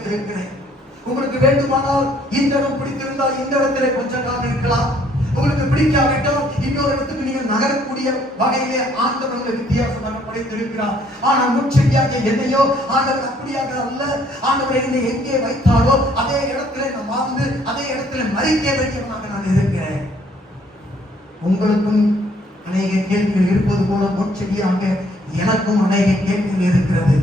நான் இருக்கிறேன். உங்களுக்கு வேண்டுமானால் இந்த இடம் பிடித்திருந்தால் இந்த இடத்திலே கொஞ்ச காலம் இருக்கலாம். உங்களுக்கு பிடிக்காவிட்டால் இன்னொரு இடத்துக்கு நீங்கள் நகரக்கூடிய வகையிலே ஆண்டவர் உங்களை வித்தியாசமாக படைத்திருக்கிறார். ஆனால் முச்செடியாக என்னையோ ஆண்டவர் அப்படியாக அல்ல. ஆண்டவர் என்னை எங்கே வைத்தாரோ அதே இடத்துல நான் வாழ்ந்து அதே இடத்துல மறிக்க வேண்டியவனாக நான் இருக்கிறேன். உங்களுக்கும் அநேக கேள்விகள் இருப்பது போல முச்செடியாக எனக்கும் அநேக கேள்விகள் இருக்கிறது.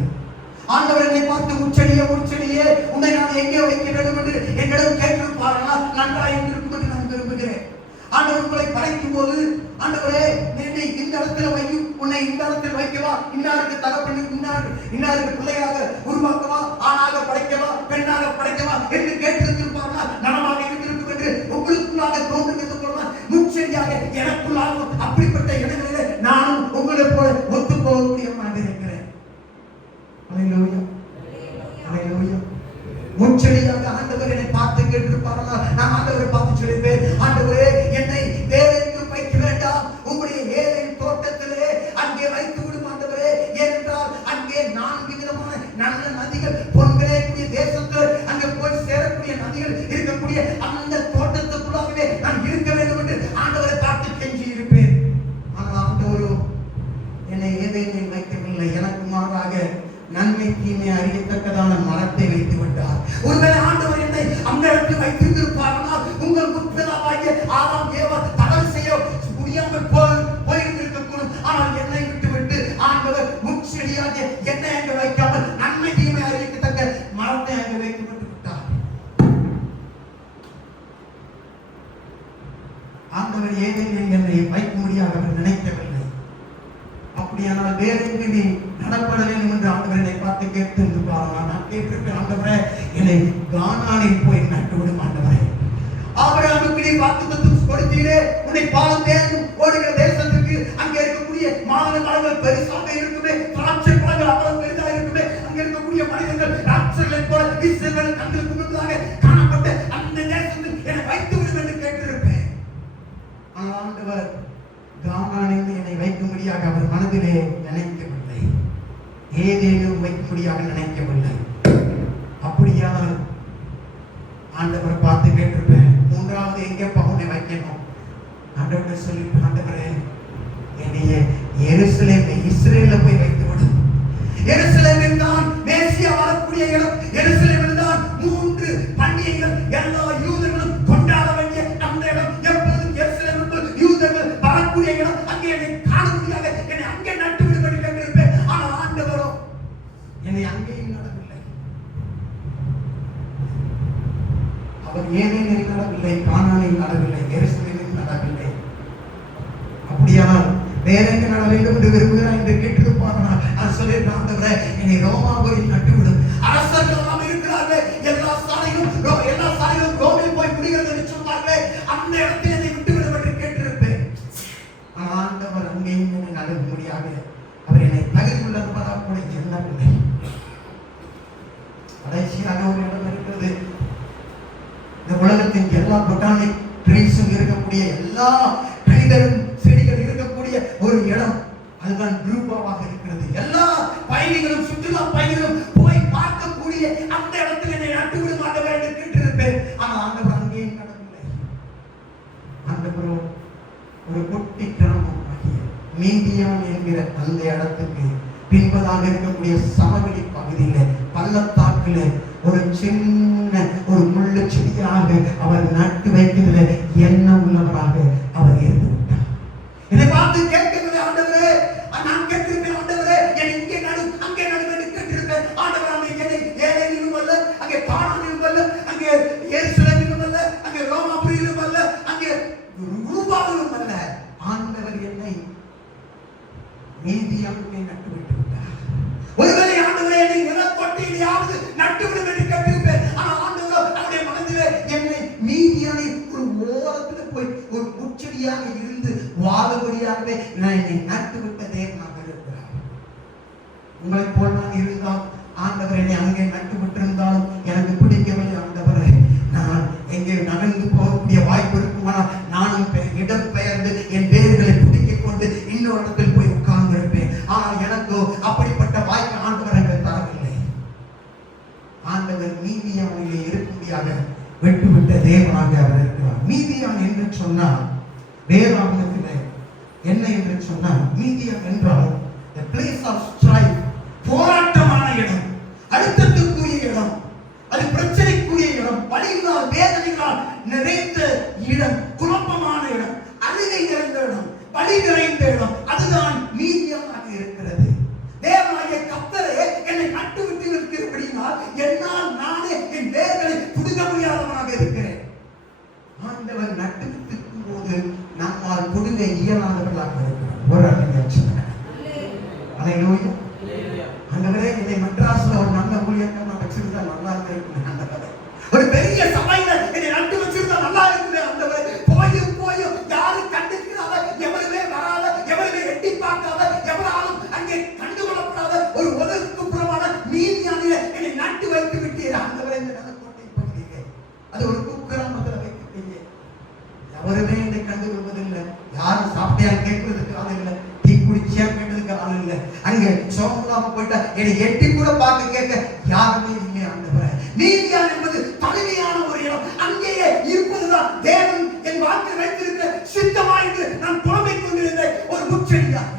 ஆண்டவர் என்னை பார்த்து முச்செடியே உன்னை நான் எங்கே வைக்க வேண்டும் என்று என்னிடம் கேட்டிருப்பார்கள். நன்றாக இருக்கும் என்று நான் விரும்புகிறேன். ஆண்டவர் உங்களை படைக்கும் போது ஆண்டவரே என்னை இந்த இடத்துல வையும், உன்னை இந்த இடத்தில் வைக்கவா, இன்னாருக்கு தகப்பன் இன்னாருக்கு பிள்ளையாக உருவாக்கவா, ஆணாக படைக்கவா பெண்ணாக படைக்கவா என்று கேட்டிருந்திருப்பார்கள். நலமாக இருந்திருக்கும் என்று உங்களுக்குள்ளாக தோன்றுகிறது போல முச்செடியாக எனக்குள்ளாக அப்படிப்பட்ட இடங்களிலே நானும் உங்களை போல ஒத்து போகக்கூடியவனாக இருக்கிறேன். முச்செடியாக ஆண்டவர் என்னை பார்த்து கேட்டிருப்பார்கள். நான் ஆண்டவரை பார்த்து சொல்லிப்பேன், ஆண்டவரே என்னை வேற எங்கும் வைக்க வேண்டாம், உங்களுடைய ஏதேன் தோட்டத்திலே அங்கே வைத்து விடும் ஆண்டவரே. ஏனென்றால் அங்கே 4 விதமான நல்ல நதிகள் பொன்விளையக்கூடிய தேசத்தில் அங்கே போய் சேரக்கூடிய நதிகள் இருக்கக்கூடிய அந்த தோட்டத்துக்குள்ளாகவே நான் இருக்க வேண்டும் என்று ஆண்டவரை பார்த்து கெஞ்சி இருப்பேன். ஆனால் ஆண்டவரோ என்னை ஏதேன் வைக்கவில்லை. எனக்கு மாறாக நன்மை தீமை அறியத்தக்கதான மரத்தை வைத்து விட்டார். ஒருவேளை ஆண்டவர் என்னை அந்த இடத்தில் வைத்திருந்திருப்பார்கள். உங்கள் முற்பிதாவாகிய ஆதாம் ஏவாள் தவறு செய்ய முடியாமல் போயிருந்திருக்கக்கூடும். ஆனால் என்னை விட்டுவிட்டு ஆண்டவர் முச்செடியாக என்னை அங்கே வைக்காமல் நன்மை தீமை அறியத்தக்க மரத்தை அங்கே வைத்து விட்டார். ஆண்டவர் ஏதேனும் என்னை வைக்க முடியாது அவர் நினைக்கவில்லை. அப்படியானால் வேற எங்கே நடப்பட வேண்டும் என்று ஆண்டவர் என்னை பார்த்து கேட்டு நான் கேட்டிருப்பேன், ஆண்டவரே என்னை கானானில் போய் நட்டு விடும் ஆண்டவரே. ஆபிரகாமுக்கு நீ வாக்குத்தத்தம் கொடுத்தீரே, உன்னை பார்த்தேன் ஓடுகிற தேசத்துக்கு அங்கே இருக்கக்கூடிய மாநில மரங்கள் பெருசாக இருக்குமே, திராட்சை பழங்கள் அவ்வளவு பெரிதாக இருக்குமே, அங்கே இருக்கக்கூடிய மனிதர்கள் ராட்சர்களை போல இஸ்ரவேல் கண்களுக்கு முன்பதாக காணப்பட்ட அந்த தேசத்தில் என்னை வைத்து விடும் என்று கேட்டிருப்பேன். ஆனால் ஆண்டவர் கானானில் என்னை வைக்கும்படியாக அவர் மனதிலே நினைக்கவில்லை, ஏதேனும் வைக்கும்படியாக நினைக்கவில்லை. அப்படியானால் ஆண்டவர் பார்த்து கேட்டிருப்பேன், 3வது எங்கே பகுனை வைக்கணும்? ஆண்டவர் சொல்லி, ஆண்டவரே என்னைய எருசலேம் இஸ்ரேல்ல போய் வைத்து விடும். எருசலேமில் தான் மேசியா வரக்கூடிய இடம். எருசலேமில் தான் 3 பண்டிகைகள் எல்லா யூதர்களும் கொண்டாட வேண்டிய அந்த இடம். எப்பொழுதும் எருசலேமுக்குள் யூதர்கள் வரக்கூடிய இடம். அங்கே என்னை காணும்படியாக என்னை அங்கே நட்டு விடும் என்று கேட்டிருப்பேன். ஆனால் ஆண்டவரோ என்னை அங்கேயும் நடவில்லை. அவர் ஏதேனில் நடவில்லை, கானானில் நடவில்லை, எருசலேமில் நடவில்லை. அப்படியானால் வேற எங்க நட வேண்டும் என்று விரும்புகிறார் என்று கேட்டிருப்பார்கள். அது சொல்லி, ஆண்டவரே என்னை ரோமாபுரியில் நட்டுவிடும். அரசர்கள் எல்லாம் இருக்கிறார்கள், எல்லா சாலைகளும் ரோமில் போய் முடிகிறது என்று சொன்னார்களே, அந்த இடத்தில் என்னை விட்டுவிடும் என்று கேட்டிருப்பேன். ஆனால் ஆண்டவர் அங்கேயும் என்னை நடும்படியாக அவர் என்னை தகுதி உள்ளவராக கூட எண்ணவில்லை. கடைசியாக ஒரு இடம் இருக்கிறது. இந்த உலகத்தின் எல்லா பொட்டானிக் ட்ரீஸும் இருக்கக்கூடிய எல்லா கணிதரும் செடிகள் இருக்கக்கூடிய ஒரு இடம், அதுதான் ரூபாவாக இருக்கிறது. எல்லா பயணிகளும் சுற்றுலா பயணிகளும் போய் பார்க்கக்கூடிய அந்த இடத்தில் என்னை நட்டுவிடும் ஆண்டவர் என்று கேட்டிருப்பேன். ஆனால் ஆண்டவர் அங்கேயும் நடக்கவில்லை. ஆண்டவர் ஒரு குட்டி கிராமம் ஆகிய மீதியான் என்கிற அந்த இடத்துக்கு பின்பதாக இருக்கக்கூடிய சமவெளி பகுதியில பள்ளத்தாக்குல ஒரு சின்ன ஒரு முள்ளு செடியாக அவர் நட்டு வைக்கிறதுல என்ன உள்ளவராக அவர் இருந்து விட்டார். இதை பார்த்து கேட்கவில்லை, ஆண்டவரே நான் கேட்டிருப்பேன், ஆண்டவரே என்னை இங்கே நடு அங்கே நடு என்று கேட்டிருப்பேன். ஆண்டவர் அங்கே என்னை ஏலேனிலும் அல்ல, அங்கே கானானிலும் அல்ல, அங்கே எருசலேமிலும் அல்ல, அங்கே ரோமாபுரியிலும் அல்ல, அங்கே ரூபாவிலும் அல்ல. ஆண்டவர் என்னை மீதியானிலே நட்டு விட்டு விட்டார். ஒருவேளை ஆண்டவரே என்னை நிலக்கொட்டையிலாவது நட்டுவிடும் என்று கேட்டிருப்பேன். ஆனால் ஆண்டவர் அவருடைய மனதிலே என்னை மீதியானை ஒரு ஓரத்தில் போய் ஒரு முச்செடியாக இருந்து வாழும்படியாகவே நான் என்னை நட்டு விட்ட தேவனாக இருக்கிறார். உங்களை போல் நான் இருந்தால், ஆண்டவர் என்னை அங்கே நட்டு விட்டிருந்தாலும் எனக்கு பிடிக்கவில்லை. ஆண்டவரை நான் ஆண்டவர் மீதியானிலே இருக்கும்படியாக விட்டுவிட்ட தேவனாக அவர் இருக்கிறார். மீதியான் என்று சொன்னால் வேதாகமத்தில் என்ன என்று சொன்னால், மீதியான் என்றால் the place of strife, போராட்டமான இடம், அழுத்தத்துக்குரிய இடம், அது பிரச்சனைக்குரிய இடம், வலியினால் வேதனைகளால் நிறைந்த இடம், குழப்பமான இடம், அழுகை நிறைந்த இடம், வலி நிறைந்த இடம், அதுதான் மீதியானாக இருக்கிறது. தேவனாகிய கர்த்தரே என்னை நட்டு விட்டு இருக்கிறபடியால் என்னால் நானே என் வேர்களை புடுங்க முடியாதவனாக இருக்கிறேன். ஆண்டவர் நட்டு விட்டு இருக்கும் போது நம்மால் புடுங்க இயலாதவர்களாக இருக்கிறோம். ஒரு அல்லேலூயா. ஆண்டவரே, என்னை மெட்ராஸ்ல ஒரு நல்ல ஊழியக்காரனா வச்சிருந்தா நல்லா இருக்கும். ஆண்டவரே, ஒரு பெரிய சபையில என்னை நட்டு வச்சிருந்தா நல்லா இருக்குது. ஆண்டவரே, போயும் யாரு கண்டுக்கிறாத, எவருமே வராத, எவருமே எட்டி பார்க்காத, எவராலும் அங்கே கண்டுகொள்ளப்படாத ஒரு ஒதுக்குப்புறமான மீதியானிலே என்னை நட்டு வைத்து விட்டீர். ஆண்டவரே, இந்த நலக்கோட்டை பகுதியிலே அது ஒரு குக்கிராமத்தில் வைத்துட்டீங்க. எவருமே என்னை கண்டுகொள்வதில்லை. யாரும் சாப்பிட்டியா கேட்கறதுக்கு ஆள் இல்லை, டீ குடிச்சியா கேட்டதுக்கு ஆள் இல்லை, அங்கே சோமலாம போயிட்டா என்னை எட்டி கூட பார்க்க கேட்க யாருமே இல்லை. ஆண்டவரே, மீதியான் என்பது தனிமையான ஒரு இடம், அங்கேயே இருப்பதுதான் தேவன் என் வாழ்க்கையில் வைத்திருக்கிற சித்தமா என்று நான் புலம்பிக் கொண்டிருந்தேன் ஒரு முச்செடியாக.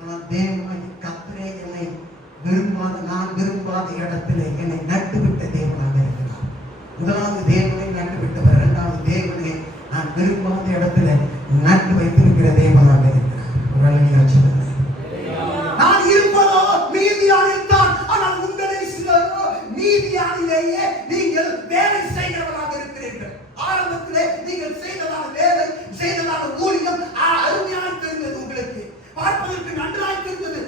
ஆனால் தேவனாகிய கர்த்தரே என்னை விரும்பாத, நான் விரும்பாத இடத்திலே என்னை நட்டுவிட்ட தேவனாக இருக்கிறார். முதலாவது தேவனை நட்டு விட்டவர், இரண்டாவது தேவனை நான் விரும்பாத இடத்துல நட்டு வைத்திருக்கிற தேவனாக இருக்கிறார். ஒரு அல்லேலூயா சொல்லுங்க. நான் இருப்பதோ மீதியானில் தான், ஆனால் உங்களை சிலரோ மீதியானிலேயே நீங்கள் வேலை செய்கிறவராக இருக்கிறீர்கள். ஆரம்பத்திலே நீங்கள் செய்ததான வேலை, செய்ததான ஊழியம் அருமையாக தெரிந்தது, உங்களுக்கு பார்ப்பதற்கு நன்றாக தெரிந்தது.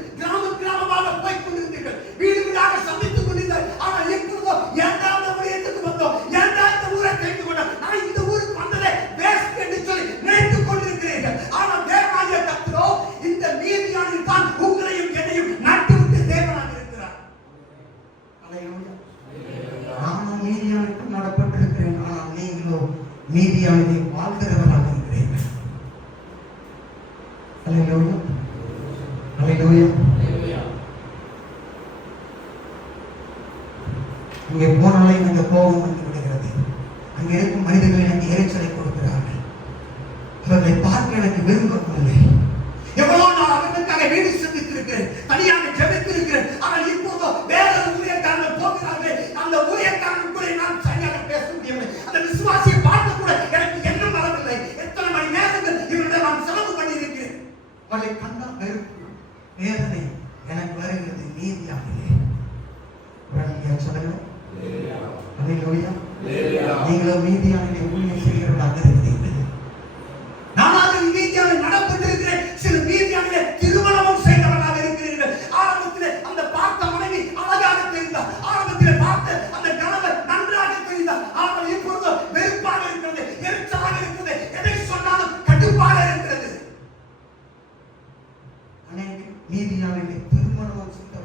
கிராமமாக போய் கொண்டிருந்தீர்கள், வீடு வீடாக சமைத்துக் கொண்டிருந்தீர்கள். ஆனால் எப்பொழுதோ ஏண்டா இந்த ஊழியத்துக்கு வந்தோம், ஏண்டா இந்த ஊரை தெரிந்து கொண்டோம், நான் இந்த ஊருக்கு வந்ததே வேஸ்ட் என்று சொல்லி நினைத்துக் கொண்டிருக்கிறீர்கள். ஆனால் தேவனாகிய கர்த்தரோ இந்த மீதியானில் தான் உங்களையும் என்னையும் நட்டுவிட்டு தேவனாக இருக்கிறார். அல்லேலூயா. நானும் மீதியானுக்கு நடப்பட்டிருக்கிறேன், ஆனால் நீங்களோ மீதியானிலே வாழ்கிறவராக இருக்கிறீர்கள். அல்லேலூயா. அல்லேலூயா. இங்கே போனாலே எனக்கு கோபம் வந்து விடுகிறது. அங்கே இருக்கும் மனிதர்கள் எனக்கு எரிச்சலை கொடுக்கிறார்கள். அவர்களை பார்க்க எனக்கு விரும்பவில்லை. எவ்வளவு நான் அவர்களுக்காக வீடு சிந்தித்திருக்கிறேன், தனியாக ஜெபித்திருக்கிறேன். ஆனால் இப்போதோ வேற ஊழியக்காரர்கள் போகிறார்கள். அந்த ஊழியக்காரன் கூட நான் சரியாக பேச முடியவில்லை. அந்த விசுவாசியை பார்க்க கூட எனக்கு எண்ணம் வரவில்லை. எத்தனை மணி நேரங்கள் இவர்களை நான் செலவு பண்ணியிருக்கிறேன். அவர்களை கண்டா வெறுப்பு, வேதனை எனக்கு வருகிறது. நீதியாகவே சொல்லுங்க. அல்லேலூயா. நீங்களும் மீதியானிலே ஊழியம் செய்கிறவர்களாக இருக்கிறீர்கள். நானாக மீதியானில் நடப்பட்டிருக்கிறேன். சில மீதியானிலே திருமணமும் செய்தவர்களாக இருக்கிறீர்கள். ஆரம்பத்திலே அந்த பார்த்த மனைவி அழகாக தெரிந்தார், ஆரம்பத்திலே பார்த்த அந்த கணவர் நன்றாக தெரிந்தார். ஆனால் இப்பொழுது வெறுப்பாக இருக்கிறது, எரிச்சலாக இருக்கிறது, எதை சொன்னாலும் கடுப்பாக இருக்கிறது. அநேக மீதியானிலே திருமணமும் செய்த